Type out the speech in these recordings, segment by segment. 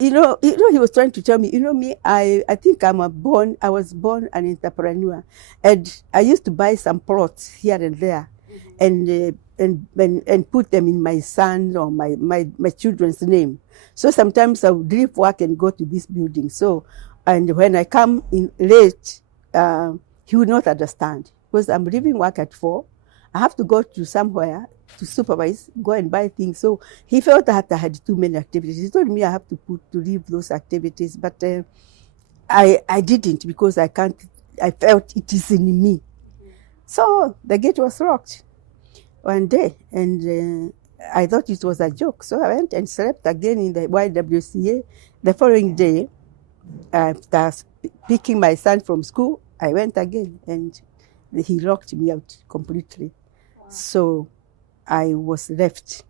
he was trying to tell me, me, I think I was born an entrepreneur. And I used to buy some plots here and there and put them in my son or my children's name. So sometimes I would leave work and go to this building. So, and when I come in late, he would not understand because I'm leaving work at 4. I have to go to somewhere to supervise, go and buy things. So he felt that I had too many activities. He told me I have to leave those activities, but I didn't because I felt it is in me. So the gate was locked one day, and I thought it was a joke. So I went and slept again in the YWCA. The following day, after picking my son from school, I went again, and he locked me out completely. So I was left.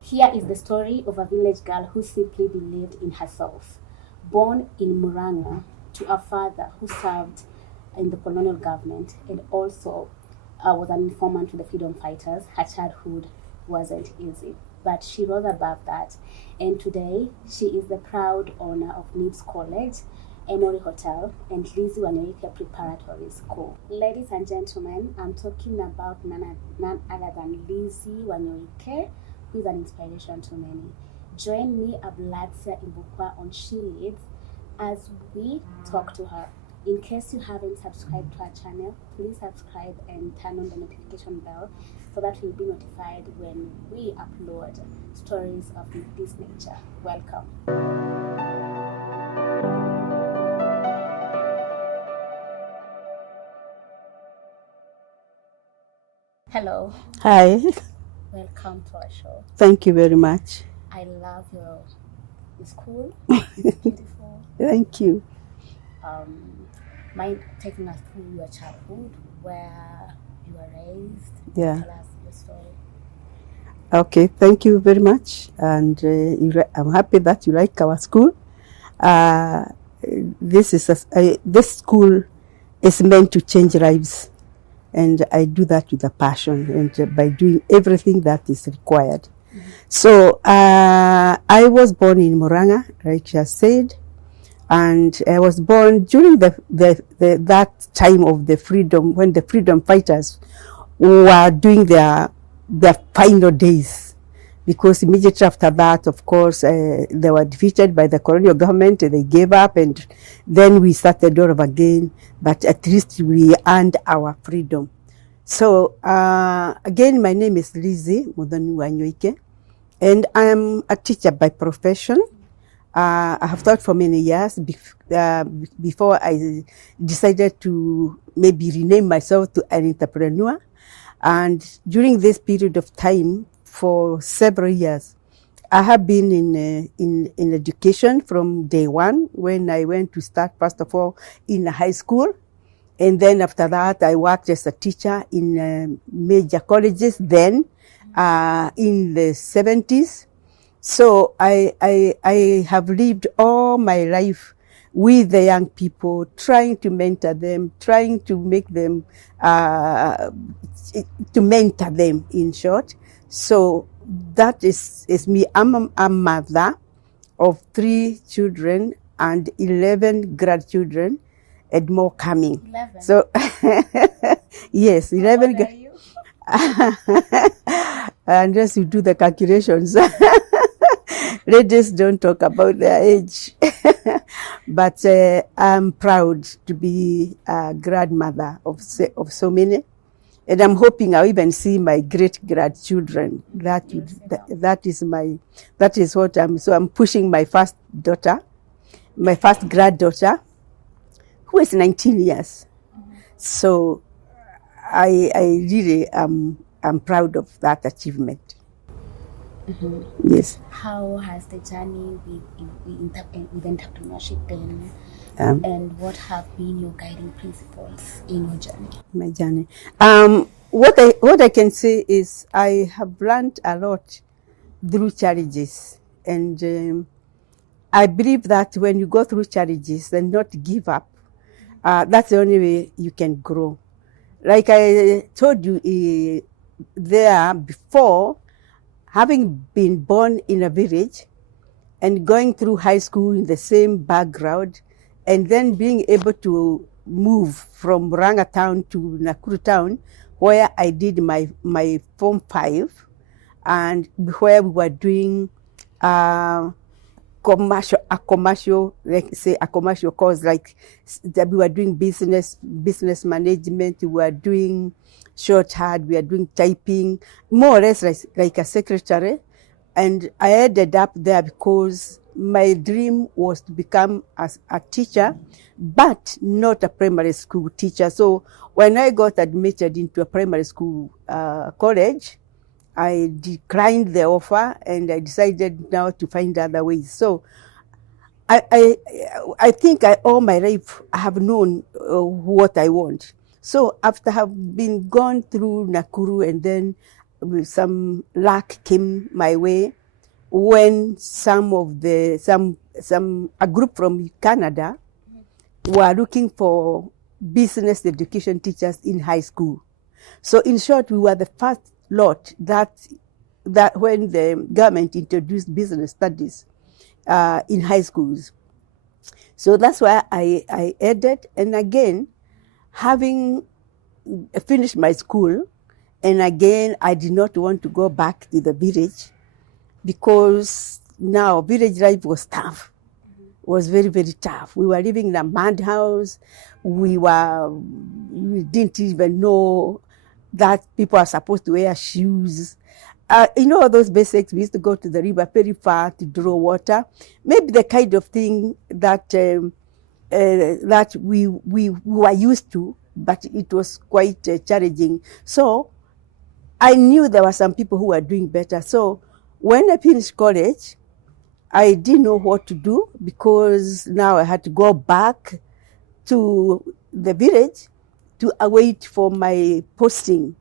Here is the story of a village girl who simply believed in herself. Born in Murang'a to a father who served in the colonial government and also was an informant to the freedom fighters, her childhood wasn't easy. But she rose above that, and today she is the proud owner of Nibs College, Emory Hotel, and Lizzie Wanyoike Preparatory School. Ladies and gentlemen, I'm talking about none other than Lizzie Wanyoike, who is an inspiration to many. Join me, Abladsia Imbukwa, on She Leads as we talk to her. In case you haven't subscribed to our channel, please subscribe and turn on the notification bell so that you'll be notified when we upload stories of this nature. Welcome. Hello. Hi. Welcome to our show. Thank you very much. I love your school. It's beautiful. Thank you. Mind taking us through your childhood, where you were raised? Yeah. Tell us your story. Okay, thank you very much. And I'm happy that you like our school. This school is meant to change lives. And I do that with a passion and by doing everything that is required. Mm-hmm. So I was born in Murang'a, like you said, and I was born during that time of the freedom, when the freedom fighters were doing their final days. Because immediately after that, of course, they were defeated by the colonial government. They gave up, and then we started all over again. But at least we earned our freedom. So again, my name is Lizzie Wanyoike, and I'm a teacher by profession. I have taught for many years before I decided to maybe rename myself to an entrepreneur. And during this period of time, for several years, I have been in education from day one, when I went to start, first of all, in high school. And then after that, I worked as a teacher in major colleges then in the 70s. So I have lived all my life with the young people, trying to mentor them, trying to make them, to mentor them, in short. So that is me. I'm a mother of 3 children and 11 grandchildren, and more coming. 11. So yes, 11. How old are you? Unless you do the calculations. Ladies don't talk about their age. But I'm proud to be a grandmother of so many. And I'm hoping I'll even see my great-grandchildren. That is what I'm pushing my first daughter, my first granddaughter, who is 19 years. Mm-hmm. So I really am proud of that achievement. Mm-hmm. Yes. How has the journey with entrepreneurship been? And what have been your guiding principles in your journey? My journey. What I can say is I have learned a lot through challenges, and I believe that when you go through challenges and not give up, that's the only way you can grow. Like I told you there before, having been born in a village and going through high school in the same background, and then being able to move from Ranga town to Nakuru town, where I did my Form 5, and where we were doing commercial, like say a commercial course, like that we were doing business management, we were doing shorthand, we were doing typing, more or less like a secretary. And I ended up there because my dream was to become a teacher, but not a primary school teacher. So when I got admitted into a primary school college, I declined the offer and I decided now to find other ways. So I think all my life I have known what I want. So after have been gone through Nakuru, and then some luck came my way when a group from Canada were looking for business education teachers in high school. So in short, we were the first lot that when the government introduced business studies in high schools. So that's why I added, and again, having finished my school, and again, I did not want to go back to the village because now village life was tough. Was very, very tough. We were living in a mud house. We didn't even know that people are supposed to wear shoes. All those basics. We used to go to the river very far to draw water. Maybe the kind of thing that that we were used to, but it was quite challenging. So I knew there were some people who were doing better. So when I finished college, I didn't know what to do because now I had to go back to the village to await for my posting.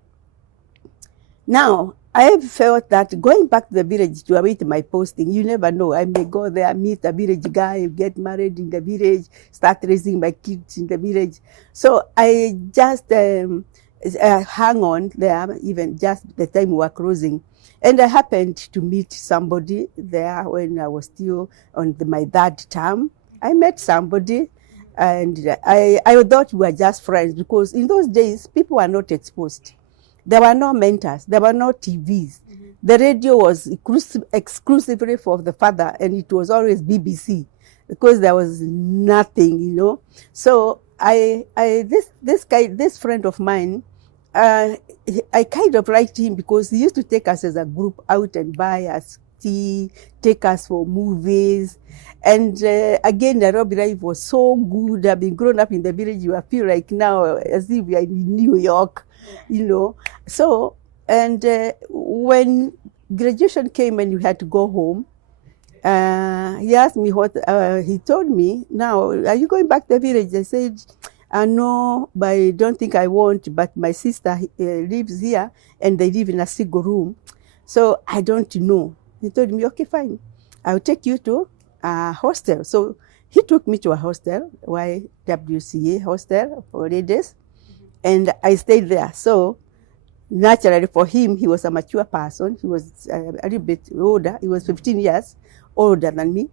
Now, I felt that going back to the village to await my posting, you never know. I may go there, meet a village guy, get married in the village, start raising my kids in the village. So I just hang on there, even just the time we were closing. And I happened to meet somebody there when I was still on my third term. I met somebody, and I thought we were just friends because in those days, people were not exposed. There were no mentors. There were no TVs. Mm-hmm. The radio was exclusively for the father, and it was always BBC because there was nothing. So this friend of mine, I kind of liked him because he used to take us as a group out and buy us tea, take us for movies. And again, Nairobi life was so good. I've been grown up in the village. You feel like now as if we are in New York, So, and when graduation came and you had to go home, he asked me he told me, now, are you going back to the village? I said, no, but I don't think I want, but my sister lives here and they live in a single room. So I don't know. He told me, okay, fine. I'll take you to a hostel. So he took me to a hostel, YWCA hostel for ladies, and I stayed there. So naturally for him, he was a mature person. He was a little bit older. He was 15 years older than me.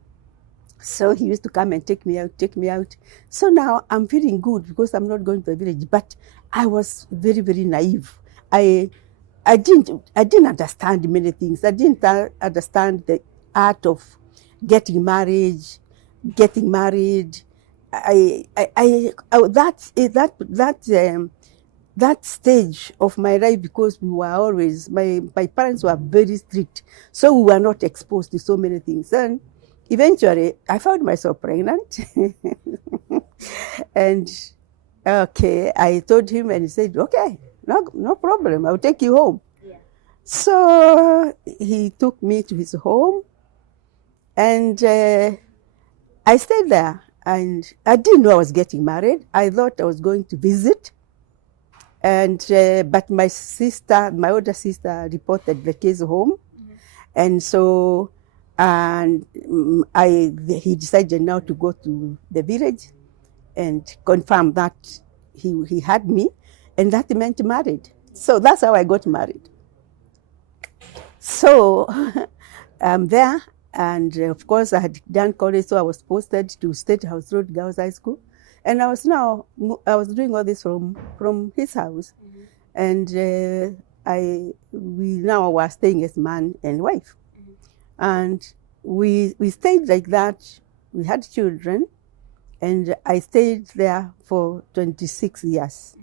So he used to come and take me out. So now I'm feeling good because I'm not going to a village. But I was very, very naive. I didn't understand many things. I didn't understand the art of getting married. That stage of my life, because we were always, my parents were very strict, so we were not exposed to so many things. And eventually, I found myself pregnant. And okay, I told him, and he said, okay, no problem, I'll take you home. Yeah. So he took me to his home, and I stayed there. And I didn't know I was getting married. I thought I was going to visit. And but my older sister, reported the case home. Mm-hmm. And so he decided now to go to the village and confirm that he had me. and that meant married. So that's how I got married. So I'm there, and of course I had done college, so I was posted to State House Road Girls High School, and I was doing all this from his house, and we now were staying as man and wife, and we stayed like that. We had children, and I stayed there for 26 years.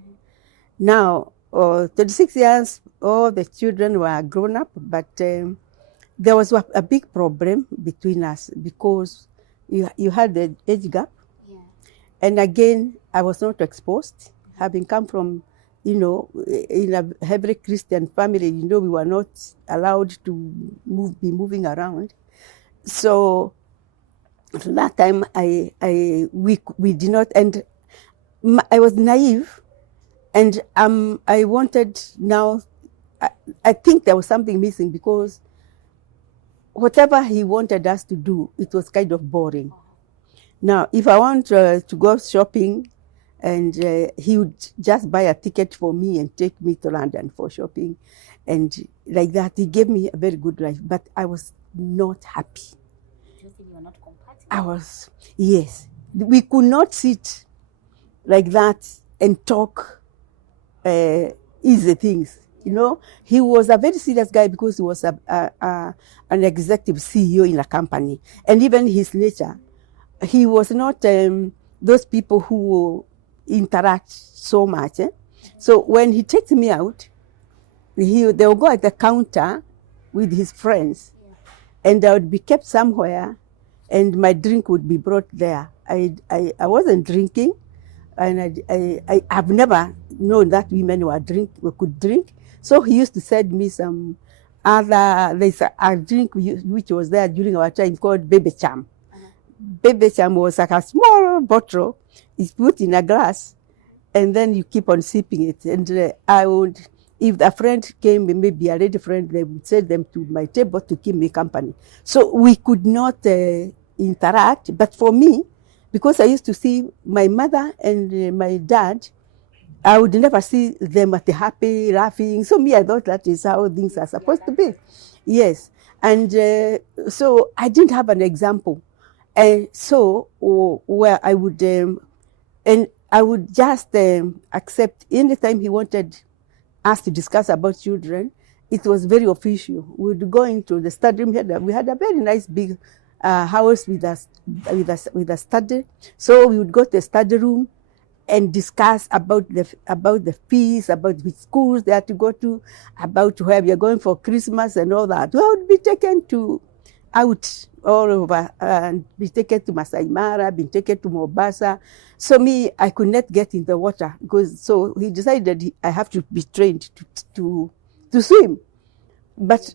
Now, 26 years, all the children were grown up, but there was a big problem between us because you had the age gap. Yeah. And again, I was not exposed, having come from, in a heavy Christian family, we were not allowed to be moving around. So that time we did not, and I was naive, and I wanted now, I think there was something missing because whatever he wanted us to do, it was kind of boring. Now, if I want to go shopping, and he would just buy a ticket for me and take me to London for shopping, and like that, he gave me a very good life, but I was not happy. You think you were not compatible? I was, yes. We could not sit like that and talk easy things. He was a very serious guy because he was an executive CEO in a company. And even his nature, he was not those people who interact so much. So when he takes me out, they'll go at the counter with his friends, and I would be kept somewhere, and my drink would be brought there. I wasn't drinking, and I've never known that women could drink. So he used to send me some there's a drink which was there during our time called Baby Cham. Baby Cham was like a small bottle. It's put in a glass, and then you keep on sipping it. And I would, if a friend came, maybe a lady friend, they would send them to my table to keep me company. So we could not interact. But for me, because I used to see my mother and my dad, I would never see them at the happy, laughing. So me, I thought that is how things are supposed to be. Yes. And so I didn't have an example. And so where I would, and I would just accept anytime he wanted us to discuss about children, it was very official. We would go into the study room. We had a very nice big house with a study. So we would go to the study room and discuss about the fees, about which schools they had to go to, about where we are going for Christmas and all that. We would be taken out all over, and be taken to Masai Mara, be taken to Mombasa. So me, I could not get in the water so he decided I have to be trained to swim. But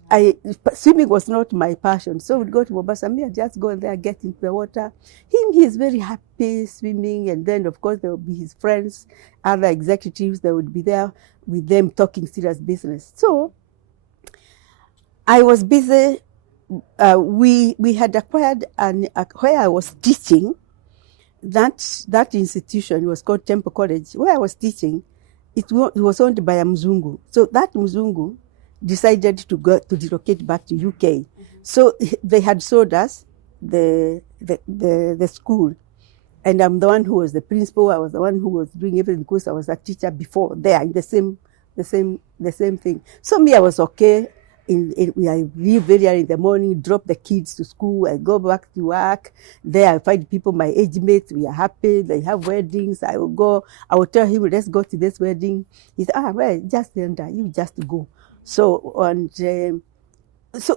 swimming was not my passion. So we'd go to Mombasa, me, I just go there, get into the water. He's very happy swimming. And then, of course, there would be his friends, other executives that would be there with them talking serious business. So I was busy. We had acquired, where I was teaching, that institution was called Temple College. Where I was teaching, it was owned by a Mzungu. So that Mzungu decided to relocate back to UK. So they had sold us the school, and I'm the one who was the principal. I was the one who was doing everything because I was a teacher before there in the same thing. So me, I was okay. I leave very early in the morning, drop the kids to school, I go back to work. There I find people my age mates, we are happy, they have weddings. I will tell him, let's go to this wedding. He said, well, just enter, you just go. So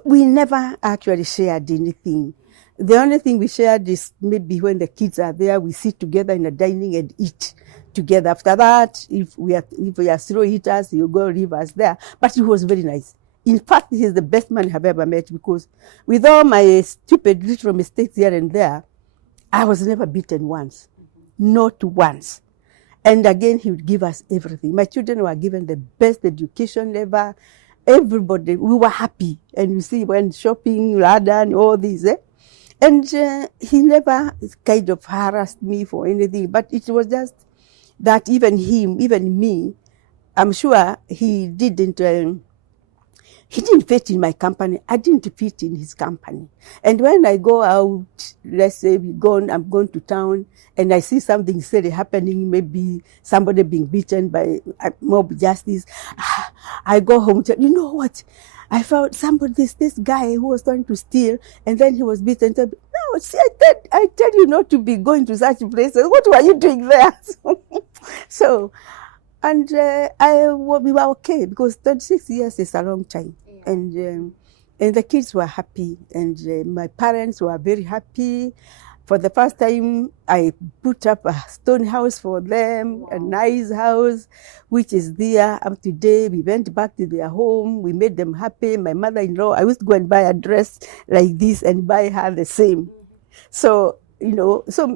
we never actually shared anything. The only thing we shared is maybe when the kids are there, we sit together in a dining and eat together. After that, if we are slow eaters, you go leave us there. But it was very nice. In fact, he's the best man I've ever met, because with all my stupid little mistakes here and there, I was never beaten once. Not once. And again, he would give us everything. My children were given the best education ever. Everybody, we were happy. And you see, when shopping, London, all these. And he never kind of harassed me for anything. But it was just that even me, I'm sure he didn't fit in my company. I didn't fit in his company. And when I go out, let's say I'm going to town, and I see something silly happening, maybe somebody being beaten by mob justice, I go home to, you know what? I found this guy who was trying to steal, and then he was beaten. No, see, I tell you not to be going to such places. What were you doing there? So, and we were okay, because 36 years is a long time. Yeah. And the kids were happy, and my parents were very happy. For the first time, I put up a stone house for them, wow. A nice house, which is there up to date. We went back to their home. We made them happy. My mother-in-law, I used to go and buy a dress like this and buy her the same. Mm-hmm. So, so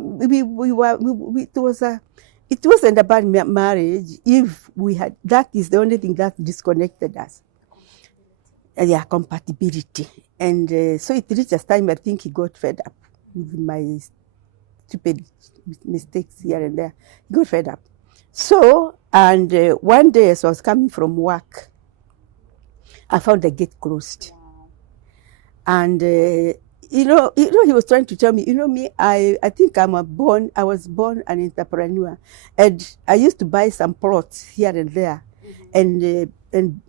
it wasn't about marriage. If we had, that is the only thing that disconnected us. Yeah, compatibility. And so it reached a time I think he got fed up with my stupid mistakes here and there. He got fed up. So, and one day as I was coming from work, I found the gate closed. Wow. And he was trying to tell me, me, I think I was born an entrepreneur. And I used to buy some plots here and there, mm-hmm. and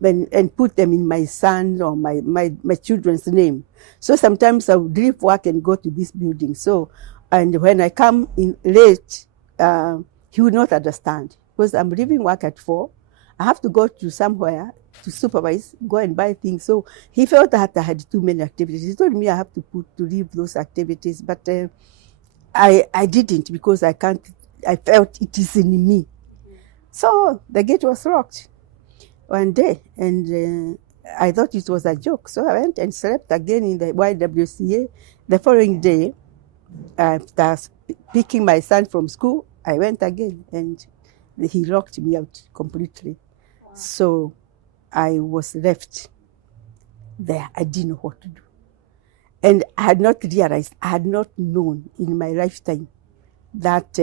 put them in my son or my children's name. So sometimes I would leave work and go to this building. So, and when I come in late, he would not understand, because I'm leaving work at 4. I have to go to somewhere to supervise, go and buy things. So he felt that I had too many activities. He told me I have to leave those activities, but I didn't, because I felt it is in me. Mm-hmm. So the gate was locked one day, and I thought it was a joke. So I went and slept again in the YWCA. The following day, after picking my son from school, I went again, and he locked me out completely. Wow. So I was left there. I didn't know what to do. And I had not realized, I had not known in my lifetime that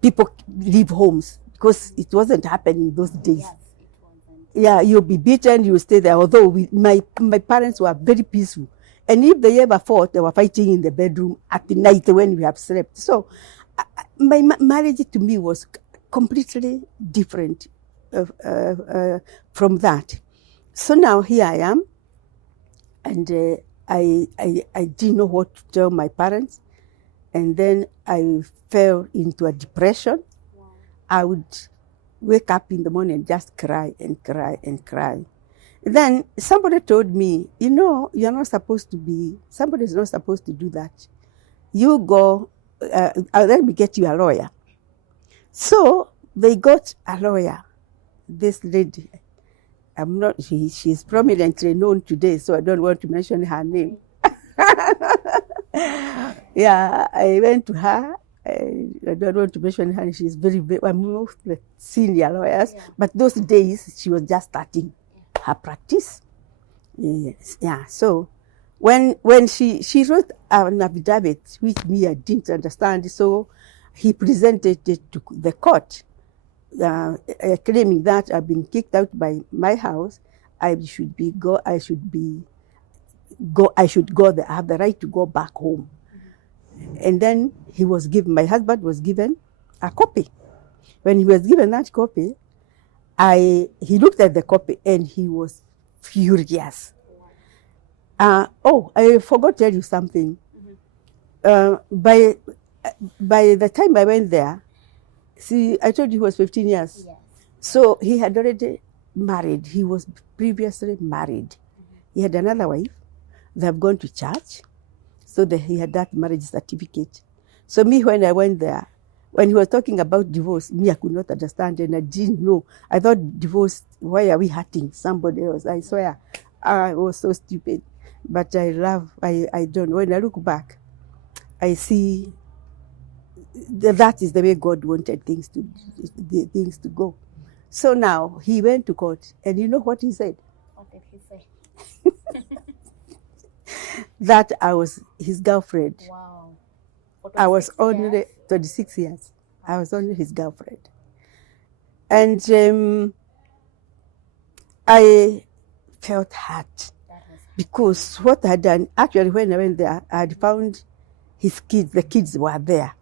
people leave homes, because it wasn't happening those days. Yes, it wasn't. Yeah, you'll be beaten, you stay there. Although my parents were very peaceful. And if they ever fought, they were fighting in the bedroom at the night when we have slept. So my marriage to me was completely different from that. So now here I am, and I didn't know what to tell my parents, and then I fell into a depression. Wow. I would wake up in the morning and just cry and cry and cry. Then somebody told me, you're not supposed to be, somebody's not supposed to do that. You go, let me get you a lawyer. So they got a lawyer. This lady, she's prominently known today, so I don't want to mention her name. Yeah, I went to her. I don't want to mention her. She's very, very, most senior lawyers, yeah. But those days she was just starting her practice. Yes, yeah. So when she wrote an affidavit, which me I didn't understand, so he presented it to the court, claiming that I've been kicked out by my house. I should go there. I have the right to go back home. Mm-hmm. And then my husband was given a copy. When he was given that copy, he looked at the copy and he was furious. I forgot to tell you something. Mm-hmm. By the time I went there, see, I told you he was 15 years. Yes. So he had already married. He was previously married. Mm-hmm. He had another wife. They have gone to church. So he had that marriage certificate. So me, when I went there, when he was talking about divorce, me, I could not understand, and I didn't know. I thought divorce, why are we hurting somebody else? I swear, I was so stupid. But I don't know. When I look back, I see that is the way God wanted things to go. So now he went to court, and you know what he said? What did he say? That I was his girlfriend. Wow. I was only 26 years. I was only his girlfriend. And I felt hurt because what I had done, actually when I went there, I had found his kids, the kids were there.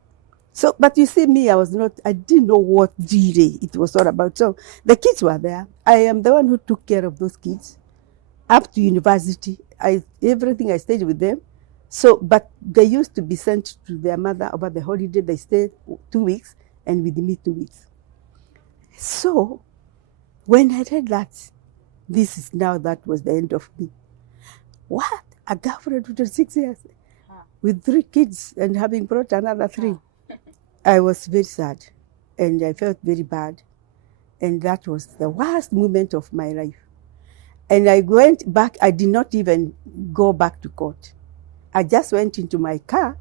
So, but you see me, I didn't know what really it was all about. So the kids were there. I am the one who took care of those kids up to university. Everything I stayed with them. So, but they used to be sent to their mother over the holiday. They stayed 2 weeks and with me 2 weeks. So when I read that, that was the end of me. What? A girlfriend for 6 years with 3 kids and having brought another 3. I was very sad and I felt very bad. And that was the worst moment of my life. And I went back, I did not even go back to court. I just went into my car,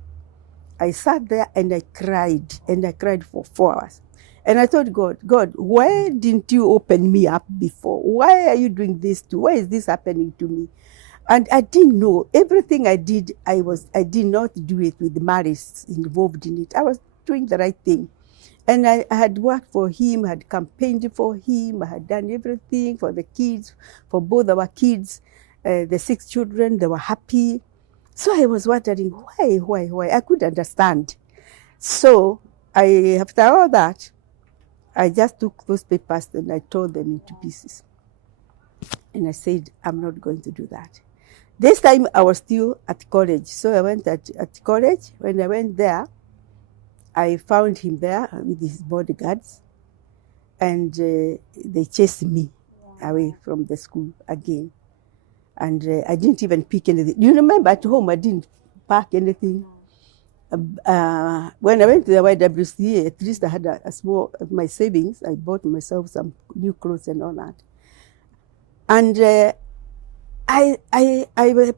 I sat there and I cried for 4 hours. And I told God, why didn't you open me up before? Why are you doing this to? Why is this happening to me? And I didn't know. Everything I did, I did not do it with malice involved in it. I was doing the right thing. And I had worked for him, had campaigned for him, I had done everything for the kids, for both our kids, the 6 children, they were happy. So I was wondering, why? I couldn't understand. So after all that, I just took those papers and I tore them into pieces. And I said, I'm not going to do that. This time I was still at college. So I went at college. When I went there, I found him there with his bodyguards. And they chased me away from the school again. And I didn't even pick anything. You remember at home, I didn't pack anything. When I went to the YWCA, at least I had a small, my savings. I bought myself some new clothes and all that. And I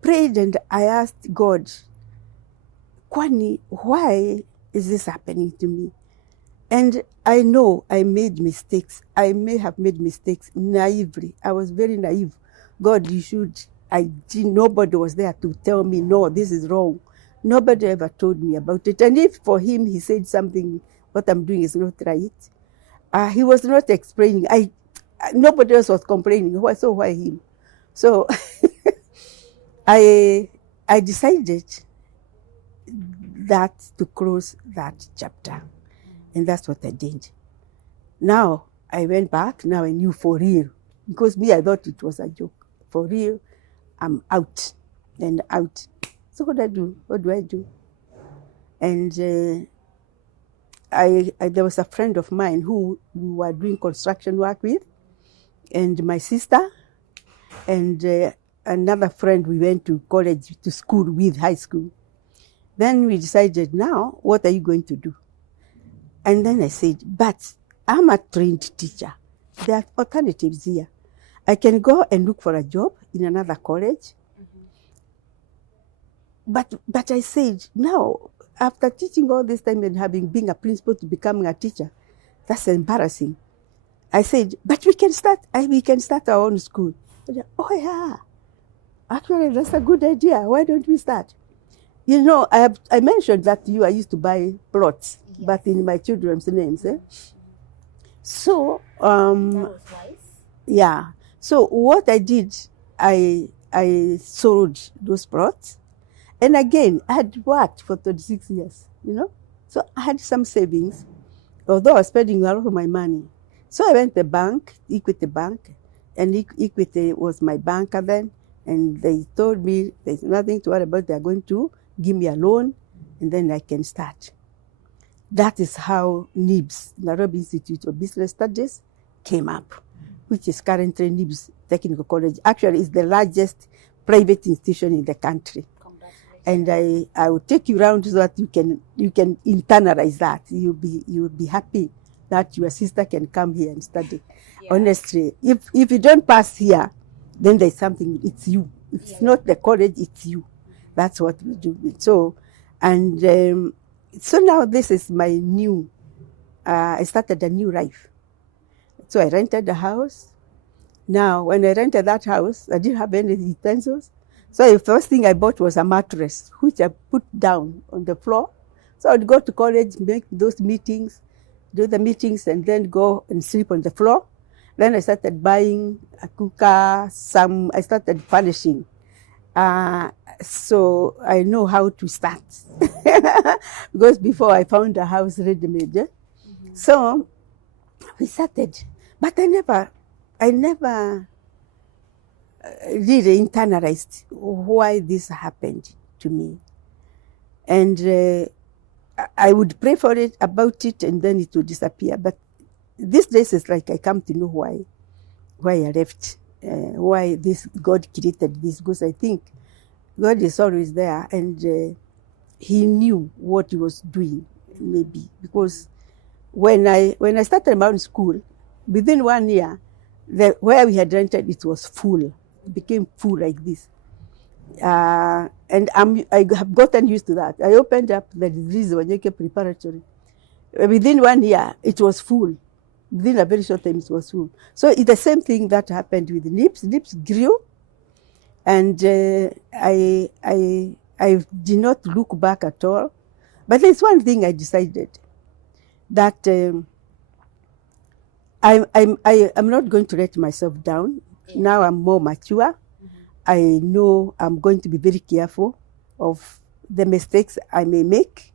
prayed and I asked God, Kwani, why is this happening to me? And I know I made mistakes. I may have made mistakes naively. I was very naive. God, nobody was there to tell me, no, this is wrong. Nobody ever told me about it. And if for him, he said something, what I'm doing is not right, he was not explaining. Nobody else was complaining. So why him? So I decided that to close that chapter. And that's what I did. Now I went back. Now I knew for real. Because me, I thought it was a joke. For real, I'm out and out. So what do I do? What do I do? And there was a friend of mine who we were doing construction work with, and my sister, and another friend we went to college, to school with, high school. Then we decided, now, what are you going to do? And then I said, but I'm a trained teacher. There are alternatives here. I can go and look for a job in another college. But I said, now, after teaching all this time and being a principal to becoming a teacher, that's embarrassing. I said, but we can start our own school. Said, oh yeah, actually that's a good idea. Why don't we start? You know, I mentioned that to you, I used to buy plots, yes, but in my children's names. So, that was nice. Yeah. So what I did, I sold those plots. And again, I had worked for 36 years, you know. So I had some savings, although I was spending a lot of my money. So I went to the bank, Equity Bank, and Equity was my banker then. And they told me there's nothing to worry about. They're going to give me a loan, and then I can start. That is how NIBS, Nairobi Institute of Business Studies, came up, which is currently NIBS Technical College. Actually, it's the largest private institution in the country. And I will take you around so that you can internalize that. You'll be happy that your sister can come here and study. Yeah. Honestly, if you don't pass here, then there's something. It's you. It's not the college. It's you. That's what we do. So, and so now this is my new. I started a new life. So I rented a house. Now, when I rented that house, I didn't have any utensils. So the first thing I bought was a mattress, which I put down on the floor. So I'd go to college, make those meetings, do the meetings, and then go and sleep on the floor. Then I started buying a cooker, I started furnishing. So I know how to start. Because before I found a house ready-made. So we started. But I never really internalized why this happened to me. And I would pray for it, about it, and then it would disappear. But these days it's like I come to know why I left, why this God created this, because I think God is always there, and he knew what he was doing, maybe. Because when I started my own school, within 1 year, where we had rented, it was full. It became full like this. And I have gotten used to that. I opened up the Lizzie Wanyoike preparatory. Within 1 year, it was full. Within a very short time, it was full. So it's the same thing that happened with NIPS. NIPS grew, and I did not look back at all. But there's one thing I decided, that I'm not going to let myself down. Now I'm more mature. I know I'm going to be very careful of the mistakes I may make,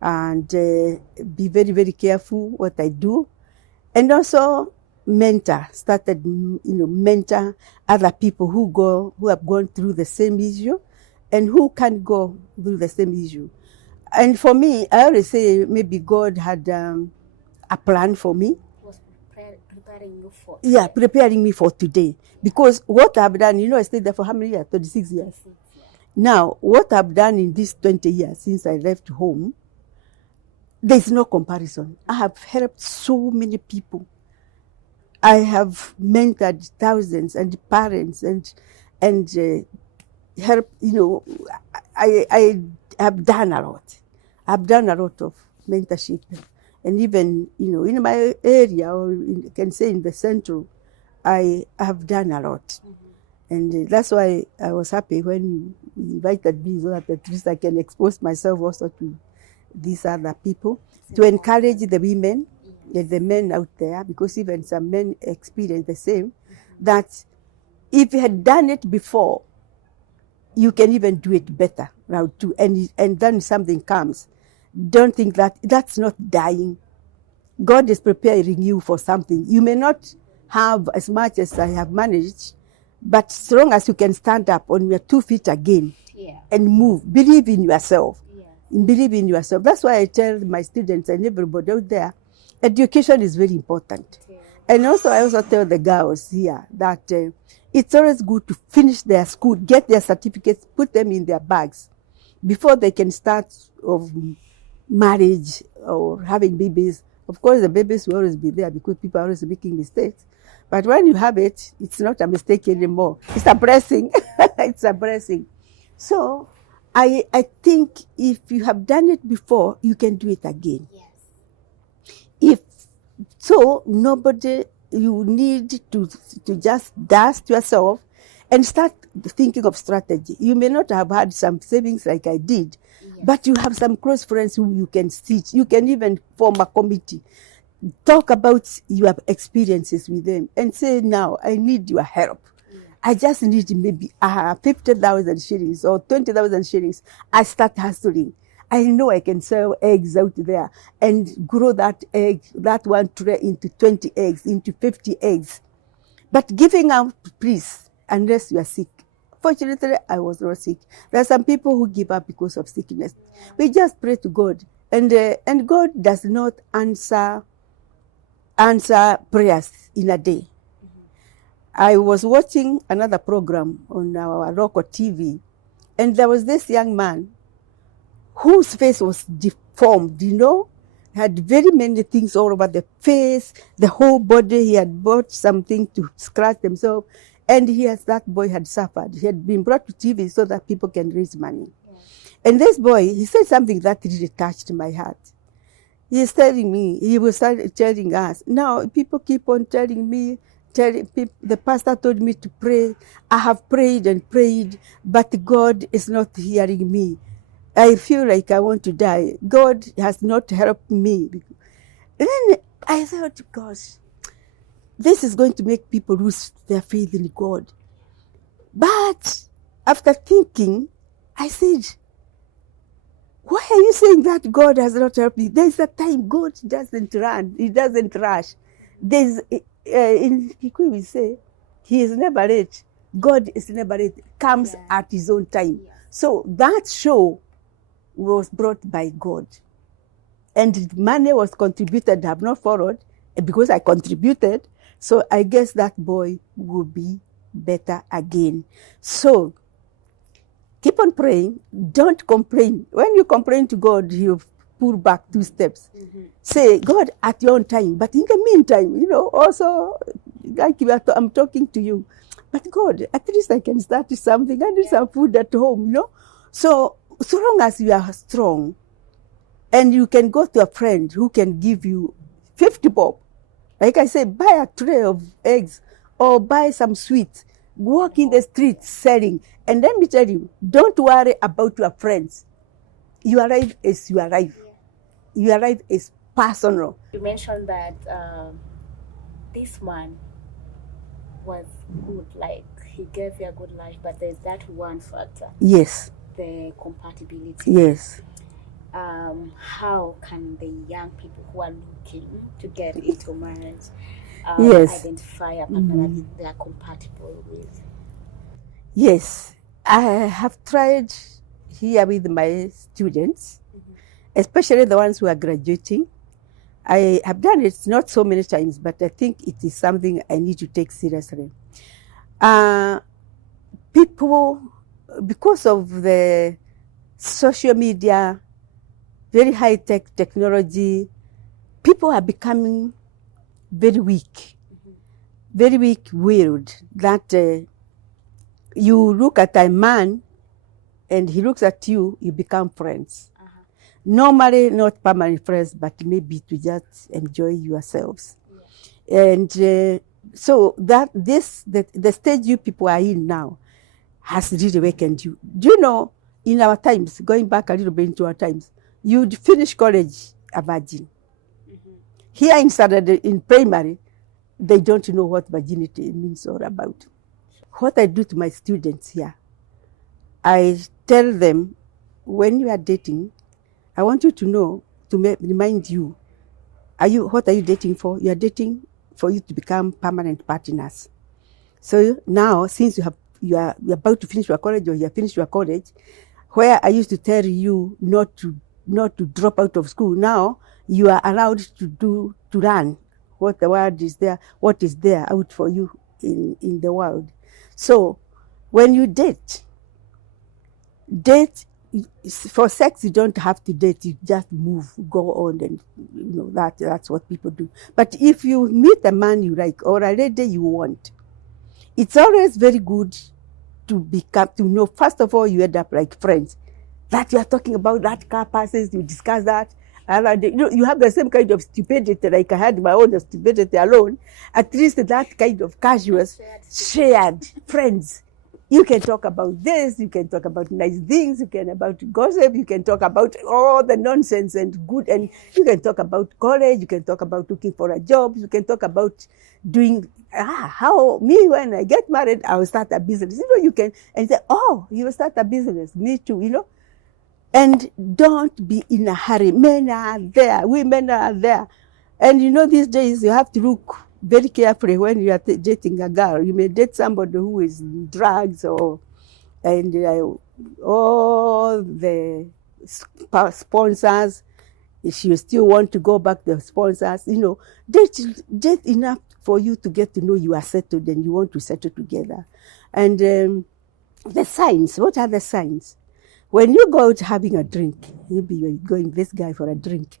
and be very, very careful what I do. And also mentor other people who have gone through the same issue and who can go through the same issue. And for me, I always say maybe God had a plan for me. Was preparing you for today. Yeah, preparing me for today. Because what I've done, I stayed there for how many years? 36 years. Now, what I've done in these 20 years since I left home, there's no comparison. I have helped so many people. I have mentored thousands and parents and helped, I have done a lot. I've done a lot of mentorship. And even, in my area, or I can say in the central, I have done a lot. And that's why I was happy when you invited me, so that at least I can expose myself also to these other people, to encourage the women and the men out there, because even some men experience the same, that if you had done it before, you can even do it better now too. And then something comes. Don't think that's not dying. God is preparing you for something. You may not have as much as I have managed, but as long as you can stand up on your 2 feet again and move, believe in yourself. Believe in yourself. That's why I tell my students and everybody out there, education is very important. And also, I also tell the girls here that it's always good to finish their school, get their certificates, put them in their bags before they can start of marriage or having babies. Of course, the babies will always be there because people are always making mistakes. But when you have it, it's not a mistake anymore. It's a blessing. It's a blessing. So I think if you have done it before, you can do it again. If so, you need to just dust yourself and start thinking of strategy. You may not have had some savings like I did, but you have some close friends who you can teach. You can even form a committee. Talk about your experiences with them and say, now, I need your help. I just need maybe 50,000 shillings or 20,000 shillings. I start hustling. I know I can sell eggs out there and grow that one tray into 20 eggs, into 50 eggs. But giving out, please, unless you are sick. Fortunately, I was not sick. There are some people who give up because of sickness. We just pray to God. And God does not answer prayers in a day. I was watching another program on our local TV, and there was this young man whose face was deformed, had very many things all over the face, the whole body. He had bought something to scratch himself, and that boy had suffered. He had been brought to TV so that people can raise money. And this boy, he said something that really touched my heart. He was telling us, now people keep on telling me, the pastor told me to pray. I have prayed and prayed, but God is not hearing me. I feel like I want to die. God has not helped me. then I thought, gosh, this is going to make people lose their faith in God. But after thinking, I said, why are you saying that God has not helped me? There's a time God doesn't run. He doesn't rush. There's, in Kikuyu we say, he is never late. God is never late. Comes at his own time. Yes. So that show was brought by God. And money was contributed. I have not followed because I contributed. So I guess that boy will be better again. So keep on praying. Don't complain. When you complain to God, He'll pull back 2 steps. Mm-hmm. Say, God, at your own time. But in the meantime, also, like I'm talking to you. But God, at least I can start something. I need some food at home, So long as you are strong, and you can go to a friend who can give you 50 bob. Like I say, buy a tray of eggs or buy some sweets. Walk in the streets selling. And let me tell you, don't worry about your friends. Your life is your life. Your life is personal. You mentioned that this man was good, like he gave you a good life, but there's that one factor. Yes. The compatibility. Yes. How can the young people who are looking to get into marriage identify a partner that they are compatible with? Yes, I have tried here with my students, especially the ones who are graduating. I have done it not so many times, but I think it is something I need to take seriously. People, because of the social media, very high-tech technology, people are becoming very weak-willed, that you look at a man and he looks at you, you become friends. Normally not permanent friends, but maybe to just enjoy yourselves. And so that the stage you people are in now has really awakened you. Do you know, in our times, going back a little bit into our times, you'd finish college a virgin. Here in primary, they don't know what virginity means or about. What I do to my students here, I tell them, when you are dating, I want you to know, to remind you, what are you dating for? You are dating for you to become permanent partners. So now, since you are about to finish your college, or you have finished your college, where I used to tell you not to drop out of school, now you are allowed to run what the world is there, what is there out for you in the world. So when you date for sex, you don't have to date, you just go on, and that's what people do. But if you meet a man you like or a lady you want, it's always very good to know, first of all, you end up like friends. That you are talking about, that car passes, you discuss that. You have the same kind of stupidity, like I had my own stupidity alone. At least that kind of casual, shared friends. You can talk about this, you can talk about nice things, you can about gossip, you can talk about all the nonsense and good, and you can talk about college, you can talk about looking for a job, you can talk about doing, how me, when I get married, I will start a business. You can, and say, oh, you will start a business, me too, And don't be in a hurry. Men are there, women are there. And these days you have to look very carefully when you are dating a girl. You may date somebody who is in drugs all the sponsors. If you still want to go back to the sponsors, date enough for you to get to know you are settled and you want to settle together. And the signs, what are the signs? When you go out having a drink, maybe you're going this guy for a drink,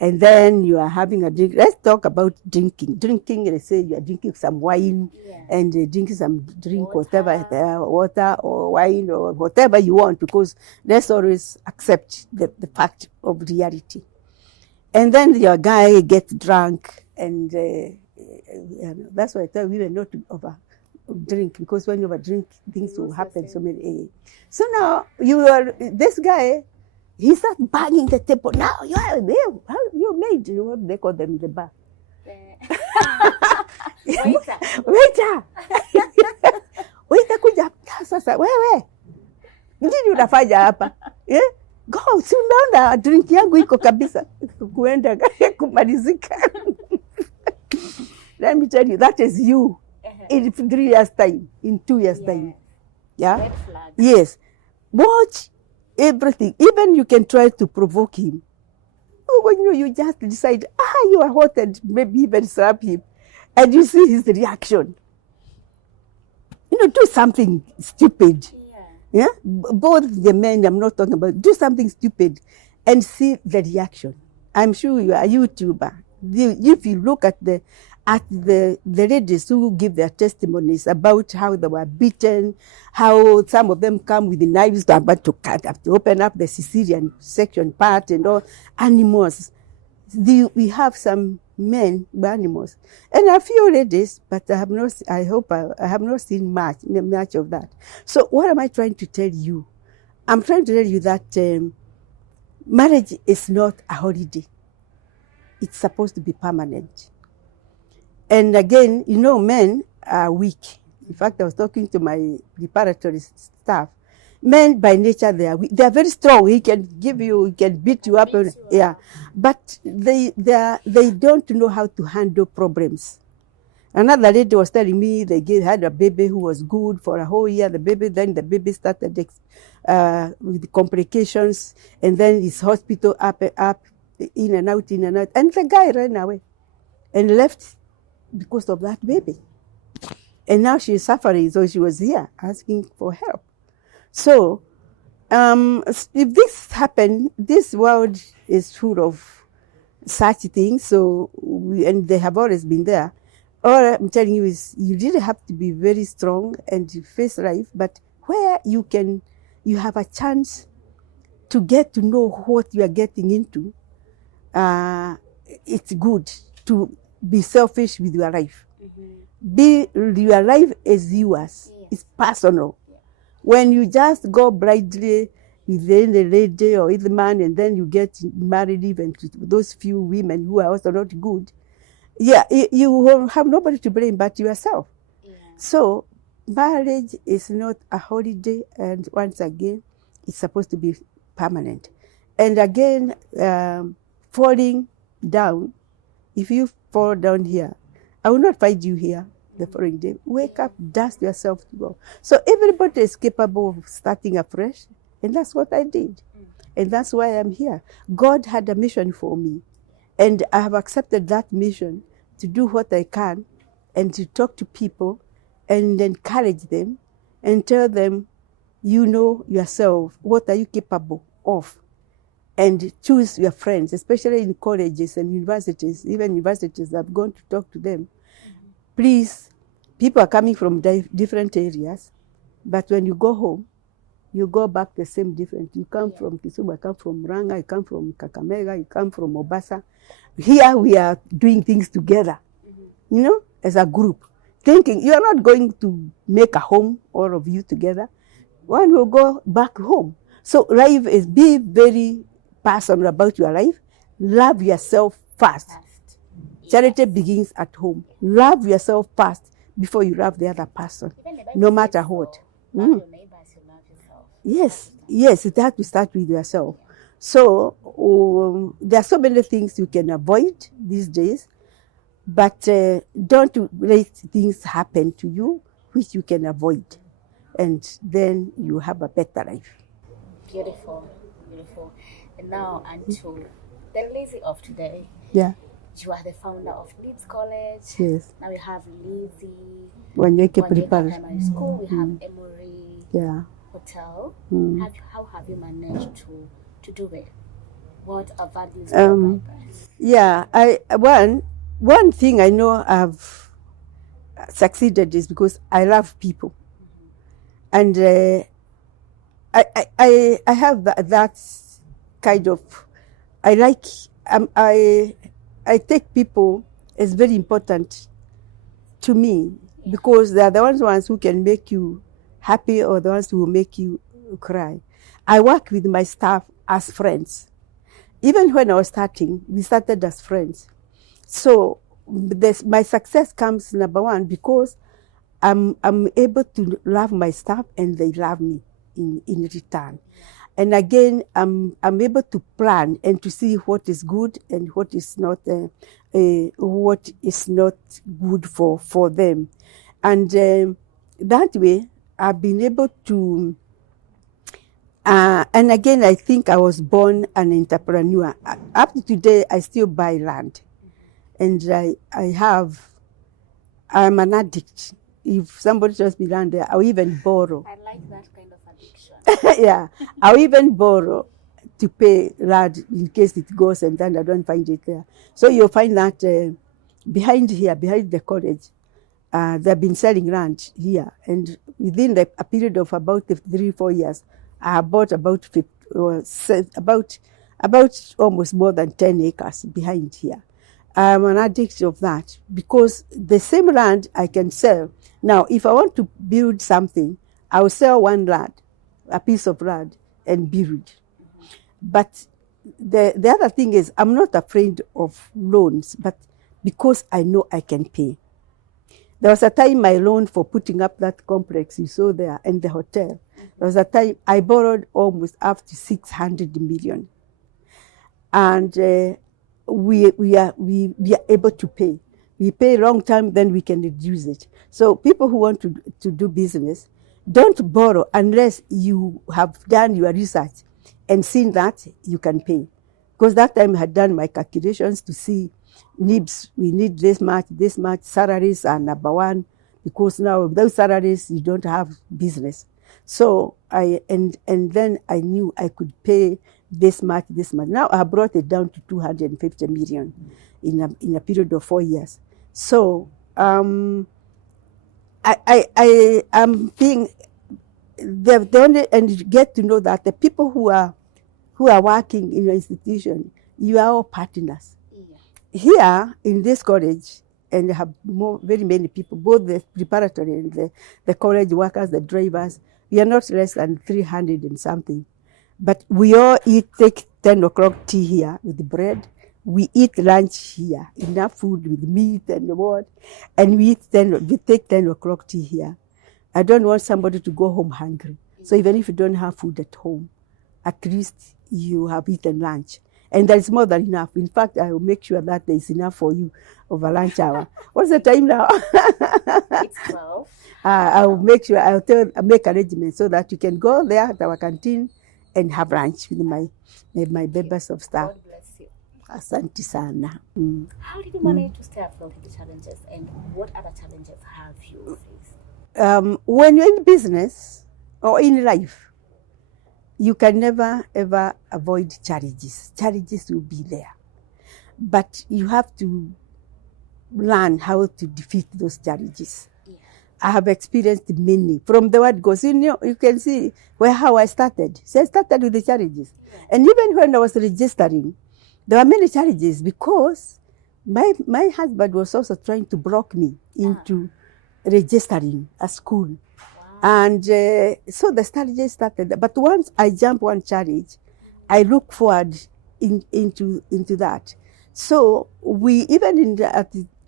and then you are having a drink. Let's talk about drinking. Drinking, let's say you are drinking some wine and drinking some drink, whatever, water or wine or whatever you want, because let's always accept the fact of reality. And then your guy gets drunk, and that's why I tell women not to over drink, because when you over drink, things will happen. So now this guy He started banging the table. Now you made, what they call them in the bar. Waiter. Waiter kuja sasa, wewe nini unafanya hapa? Go, si unaona drink yangu iko kabisa kuenda kumalizika. Let me tell you, that is you in 3 years time, in 2 years time. Yeah? Red flag. Yes. Watch everything. Even you can try to provoke him. When you just decide, you are hot, and maybe even slap him, and you see his reaction. Do something stupid. Yeah? Both the men, I'm not talking about, do something stupid and see the reaction. I'm sure you are a YouTuber. If you look at the ladies who give their testimonies about how they were beaten, how some of them come with the knives about to cut up, to open up the cesarean section part and all, animals. We have some men who are animals. And a few ladies, but I have not seen much of that. So what am I trying to tell you? I'm trying to tell you that marriage is not a holiday. It's supposed to be permanent. And again, men are weak. In fact, I was talking to my preparatory staff. Men by nature, they are weak. They are very strong. He can beat you up. Yeah. But they don't know how to handle problems. Another lady was telling me they had a baby who was good for a whole year. Then the baby started with complications, and then his hospital up, in and out. And the guy ran away and left because of that baby. And now she's suffering, so she was here asking for help. So, if this happened, this world is full of such things, and they have always been there. All I'm telling you is you really have to be very strong and face life, but where you have a chance to get to know what you are getting into, it's good to be selfish with your life. Your life is yours. Yeah. It's personal. Yeah. When you just go blindly with the lady or the man, and then you get married even to those few women who are also not good, you will have nobody to blame but yourself. Yeah. So marriage is not a holiday, and once again, it's supposed to be permanent. And again, falling down, if you fall down here, I will not find you here the following day. Wake up, dust yourself to go. So everybody is capable of starting afresh, and that's what I did. And that's why I'm here. God had a mission for me, and I have accepted that mission to do what I can and to talk to people and encourage them and tell them, you know yourself, what are you capable of? And choose your friends, especially in colleges and universities. Even universities, I've gone to talk to them. Please, people are coming from different areas, but when you go home, you go back the same different. You come from Kisumu, I come from Ranga, you come from Kakamega, you come from Mombasa. Here we are doing things together, as a group. Thinking, you are not going to make a home, all of you together. One will go back home. So life is, be very personal about your life. Love yourself first. Charity begins at home. Love yourself first before you love the other person, no matter what. Love your neighbors, you love yourself. Yes, it has to start with yourself. So there are so many things you can avoid these days, but don't let things happen to you which you can avoid, and then you have a better life. Beautiful. And now, to the Lizzie of today. Yeah. You are the founder of Leeds College. Yes. Now we have Lizzie. Wanyoike Primary School. We have Emory Hotel. How have you managed to do it? What are values of your purpose? Yeah, one thing I know I've succeeded is because I love people, and I have that kind of, I take people as very important to me, because they are the ones who can make you happy or the ones who will make you cry. I work with my staff as friends. Even when I was starting, we started as friends. So my success comes, number one, because I'm able to love my staff and they love me in return. And again, I'm able to plan and to see what is good and what is not good for them. And that way, I've been able to. And again, I think I was born an entrepreneur. Up to today, I still buy land, and I'm an addict. If somebody just be land there, I'll even borrow. I like that kind of addiction. Yeah, I'll even borrow to pay land in case it goes and then I don't find it there. So you'll find that behind the college, they've been selling land here, and within a period of about 3-4 years, I bought about almost more than 10 acres behind here. I'm an addict of that because the same land I can sell. Now, if I want to build something, I will sell one land, a piece of land, and build. But the other thing is, I'm not afraid of loans, but because I know I can pay. There was a time I loaned for putting up that complex you saw there and the hotel. There was a time I borrowed almost up to 600 million. And we are able to pay. We pay a long time, then we can reduce it. So people who want to do business, don't borrow unless you have done your research and seen that you can pay. Because that time I had done my calculations to see needs. We need this much, salaries are number one, because now without salaries, you don't have business. So and then I knew I could pay this much. Now I brought it down to 250 million in a period of 4 years. So I am being the only, and you get to know that the people who are working in your institution, you are all partners. Yeah. Here in this college, and have very many people, both the preparatory and the college workers, the drivers, we are not less than 300 and something. But we all take 10 o'clock tea here with the bread. We eat lunch here, enough food with meat and what, and we take 10 o'clock tea here. I don't want somebody to go home hungry. So even if you don't have food at home, at least you have eaten lunch. And there is more than enough. In fact, I will make sure that there is enough for you over lunch hour. What's the time now? It's 12. I will make sure, I'll make arrangements so that you can go there at our canteen and have lunch with my members of staff. God bless you. Asante sana. How did you manage to stay afloat with the challenges, and what other challenges have you faced? When you're in business or in life, you can never ever avoid challenges. Challenges will be there. But you have to learn how to defeat those challenges. Yeah. I have experienced many. From the word goes, you can see how I started. So I started with the challenges. Yeah. And even when I was registering, there were many challenges because my husband was also trying to block me into registering a school. Wow. And so the challenges started. But once I jump one challenge, I look forward into that. So we, even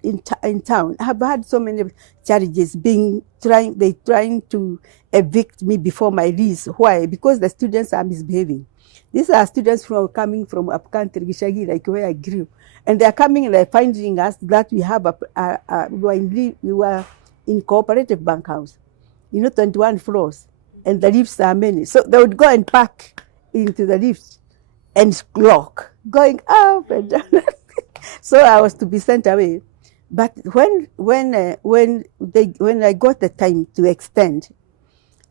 in town, have had so many challenges trying to evict me before my lease. Why? Because the students are misbehaving. These are students who are coming from up country, Gishagi, like where I grew. And they're coming and they're finding us that we have we were in cooperative bank house, 21 floors, and the lifts are many. So they would go and park into the lifts and lock, going up and down. So I was to be sent away. But when I got the time to extend,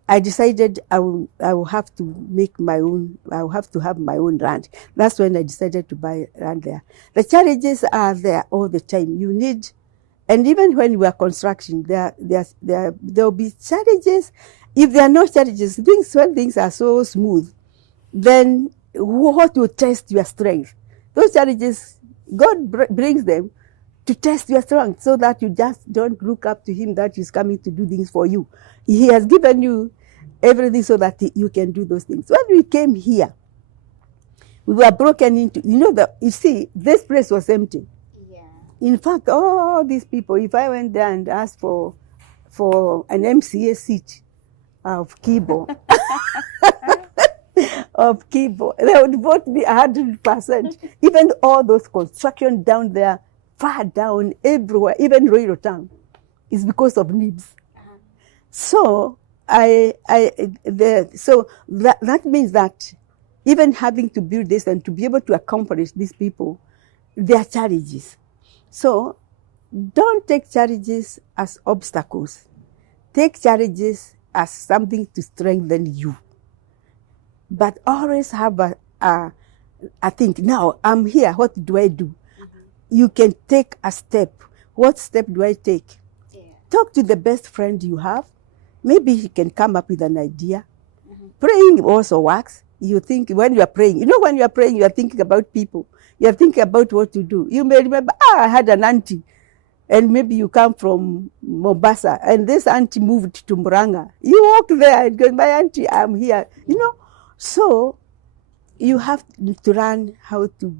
I decided I will have to make my own. I will have to have my own land. That's when I decided to buy land there. The challenges are there all the time. You need, and even when we are constructing, there will be challenges. If there are no challenges, when things are so smooth, then what will test your strength? Those challenges, God brings them to test your strength, so that you just don't look up to Him that He's coming to do things for you. He has given you everything so that you can do those things. When we came here, We were broken into. You see, this place was empty. Yeah. In fact, all these people, if I went there and asked for an MCA seat of Kibo, they would vote me 100%. Even all those construction down there, far down, everywhere, even Royal Town, is because of NIBS. So so that means that even having to build this and to be able to accomplish these people, there are challenges. So don't take challenges as obstacles. Take challenges as something to strengthen you. But always have I think, now I'm here, what do I do? You can take a step. What step do I take? Yeah. Talk to the best friend you have. Maybe he can come up with an idea. Praying also works. You think when you are praying, when you are praying, you are thinking about people. You are thinking about what to do. You may remember, I had an auntie, and maybe you come from Mombasa, and this auntie moved to Muranga. You walk there and go, my auntie, I'm here. So you have to learn how to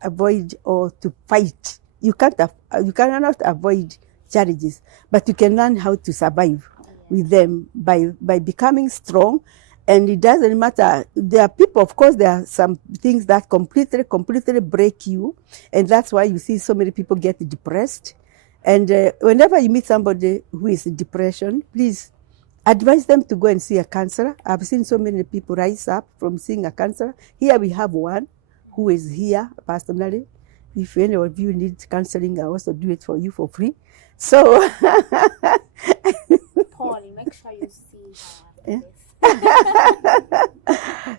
avoid or to fight. You cannot avoid challenges, but you can learn how to survive with them by becoming strong. And it doesn't matter. There are people, of course, there are some things that completely break you. And that's why you see so many people get depressed. And whenever you meet somebody who is in depression, please advise them to go and see a counselor. I've seen so many people rise up from seeing a counselor. Here we have one who is here personally. If any of you need counseling, I also do it for you for free. So, Paul, make sure you see her.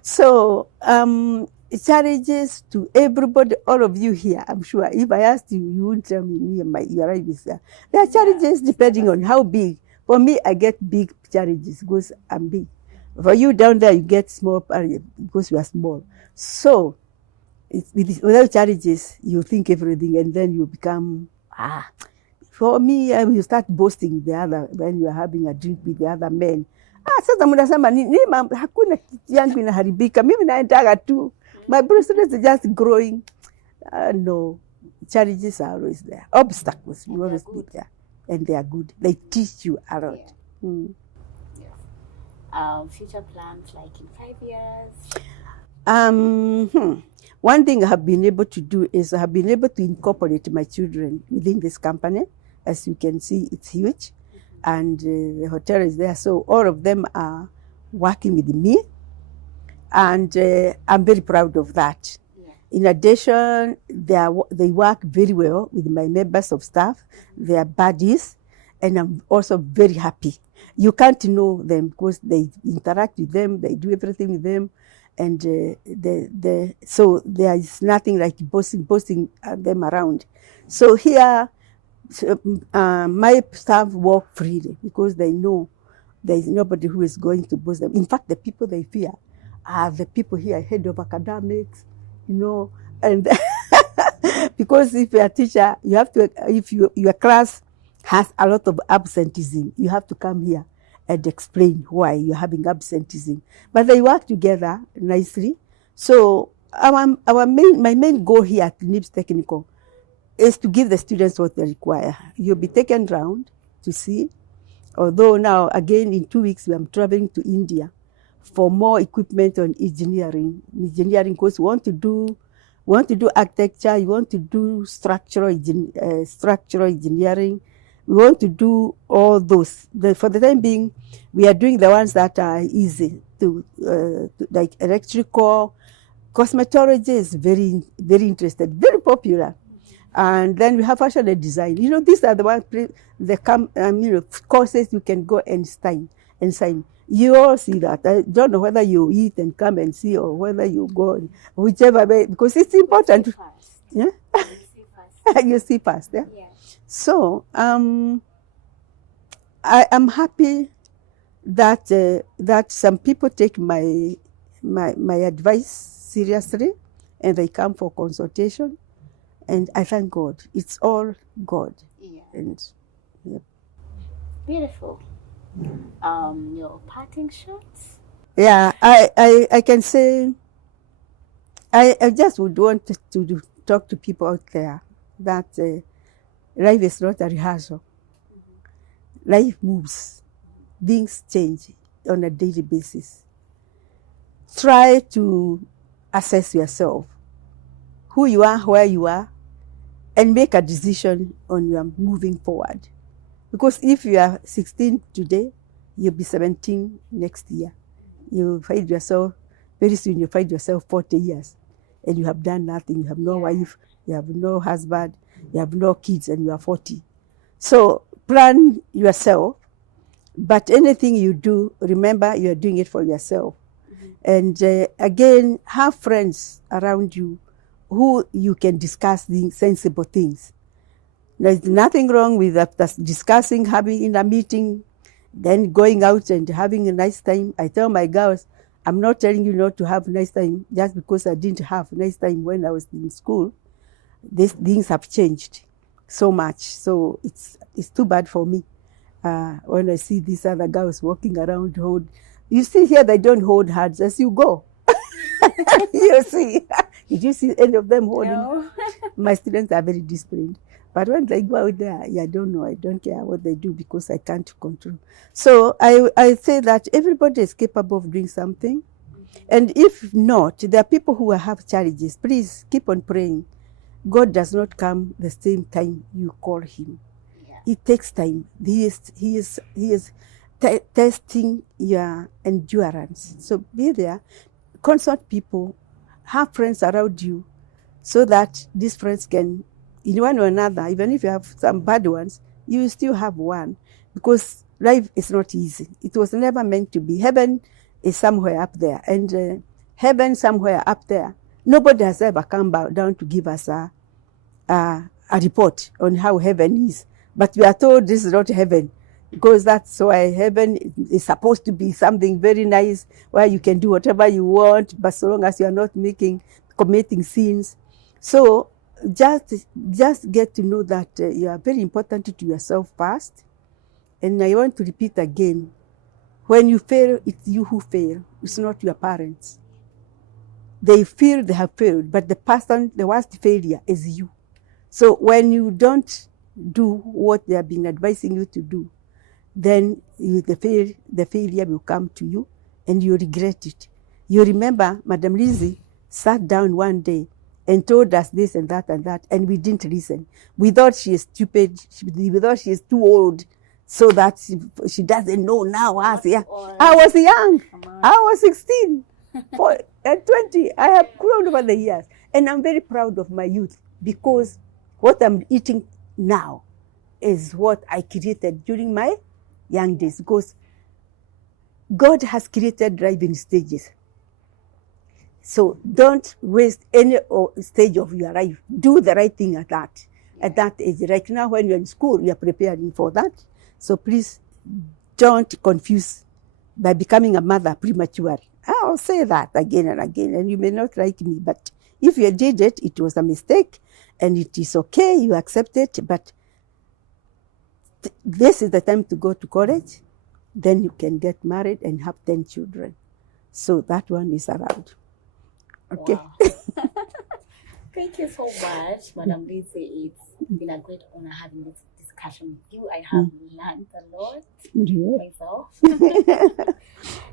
So, challenges to everybody, all of you here, I'm sure. If I asked you, you wouldn't tell me and your arrival is there. There are challenges depending on how big. For me, I get big challenges because I'm big. For you down there, you get small because we are small. So, without challenges, you think everything, and then you become, For me, you start boasting the other when you are having a drink with the other men. Sasa mnasema hakuna kitu yangu inaharibika. Mimi naendaga tu. My business is just growing. No, challenges are always there. Obstacles will always be there. And they are good. They teach you a lot. Yeah. Yes. Future plans like in 5 years? One thing I have been able to do is I have been able to incorporate my children within this company. As you can see, it's huge. And the hotel is there. So all of them are working with me. And I'm very proud of that. Yeah. In addition, they work very well with my members of staff. They are buddies. And I'm also very happy. You can't know them because they interact with them. They do everything with them. And so there is nothing like bossing them around. So here, my staff work freely because they know there is nobody who is going to boss them. In fact, the people they fear are the people here, head of academics, and because if you're a teacher, you have to, if your class has a lot of absenteeism, you have to come here and explain why you're having absenteeism. But they work together nicely. So my main goal here at NIBS Technical is to give the students what they require. You'll be taken round to see. Although now, again, in 2 weeks, I'm traveling to India for more equipment on engineering. Engineering, because we want to do architecture, you want to do structural engineering. We want to do all those. For the time being, we are doing the ones that are easy to like electrical. Cosmetology is very, very interested, very popular. And then we have fashion and design. These are the ones, courses you can go and sign. You all see that. I don't know whether you eat and come and see or whether you go, whichever way, because it's important. Yeah? You see past, yeah? Yeah. So, I am happy that some people take my advice seriously and they come for consultation. And I thank God. It's all God. Yeah. And yeah. Beautiful. Your parting shots? Yeah, I can say I just would want talk to people out there that life is not a rehearsal. Life moves, things change on a daily basis. Try to assess yourself, who you are, where you are, and make a decision on your moving forward. Because if you are 16 today, you'll be 17 next year. You find yourself, very soon you find yourself 40 years and you have done nothing. You have no wife, you have no husband, you have no kids, and you are 40. So plan yourself, but anything you do, remember you are doing it for yourself. And again, have friends around you who you can discuss the sensible things. There's nothing wrong with discussing, having in a meeting, then going out and having a nice time. I tell my girls, I'm not telling you not to have a nice time just because I didn't have a nice time when I was in school. These things have changed so much. So it's too bad for me when I see these other girls walking around. You see here, they don't hold hands as you go. You see, did you see any of them holding? No. My students are very disciplined. But when they go out there, I don't know. I don't care what they do because I can't control. So I say that everybody is capable of doing something. And if not, there are people who have challenges. Please keep on praying. God does not come the same time you call him. Yeah. It takes time. He is testing your endurance. So be there. Consult people. Have friends around you so that these friends can, in one or another, even if you have some bad ones, you will still have one, because life is not easy. It was never meant to be. Heaven is somewhere up there, and heaven somewhere up there. Nobody has ever come down to give us a report on how heaven is. But we are told this is not heaven, because that's why heaven is supposed to be something very nice where you can do whatever you want, but so long as you are not committing sins. So just get to know that you are very important to yourself first. And I want to repeat again, when you fail, it's you who fail. It's not your parents. They feel they have failed, but the worst failure is you. So when you don't do what they have been advising you to do, then the failure will come to you and you regret it. You remember Madam Lizzie sat down one day and told us this and that, and we didn't listen. We thought she is stupid. We thought she is too old, so that she doesn't know now. I was young. I was 16 and 20. I have grown over the years, and I'm very proud of my youth, because what I'm eating now is what I created during my young days, because God has created life in stages. So don't waste any stage of your life. Do the right thing at that age. Right now, when you're in school, you're preparing for that. So please don't confuse by becoming a mother prematurely. I'll say that again and again, and you may not like me, but if you did it, it was a mistake, and it is okay, you accept it, but this is the time to go to college, then you can get married and have 10 children. So that one is allowed. Okay. Wow. Thank you so much, Madam Lizzie. It's been a great honor having this discussion with you. I have learned a lot myself.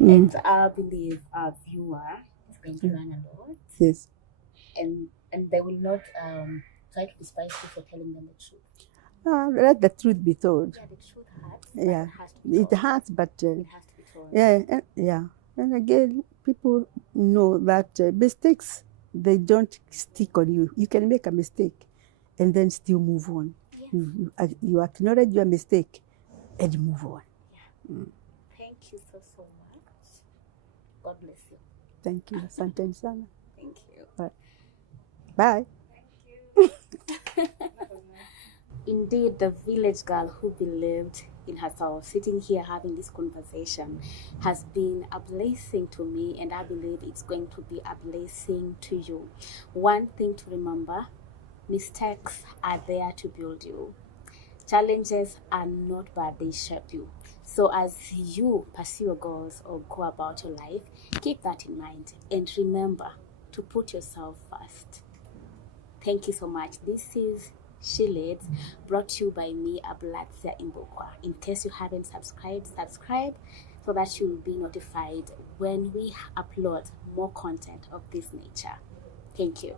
And I believe our viewer is going to learn a lot. Yes. And they will not try to despise you for telling them the truth. Let the truth be told. Yeah, the truth hurts. Yeah, it hurts, but it has to be told. yeah. And again, people know that mistakes, they don't stick on you. You can make a mistake and then still move on. Yes. You acknowledge your mistake and move on. Yeah. Thank you so much. God bless you. Thank you. Asante sana. Thank you. Bye. Thank you. Indeed, the village girl who believed in herself, sitting here having this conversation, has been a blessing to me, and I believe it's going to be a blessing to you. One thing to remember, mistakes are there to build you. Challenges are not bad, they shape you. So as you pursue your goals or go about your life, keep that in mind, and remember to put yourself first. Thank you so much. This is She Leads, brought to you by me, Ablatia Imbokwa. In case you haven't subscribed, subscribe so that you will be notified when we upload more content of this nature. Thank you.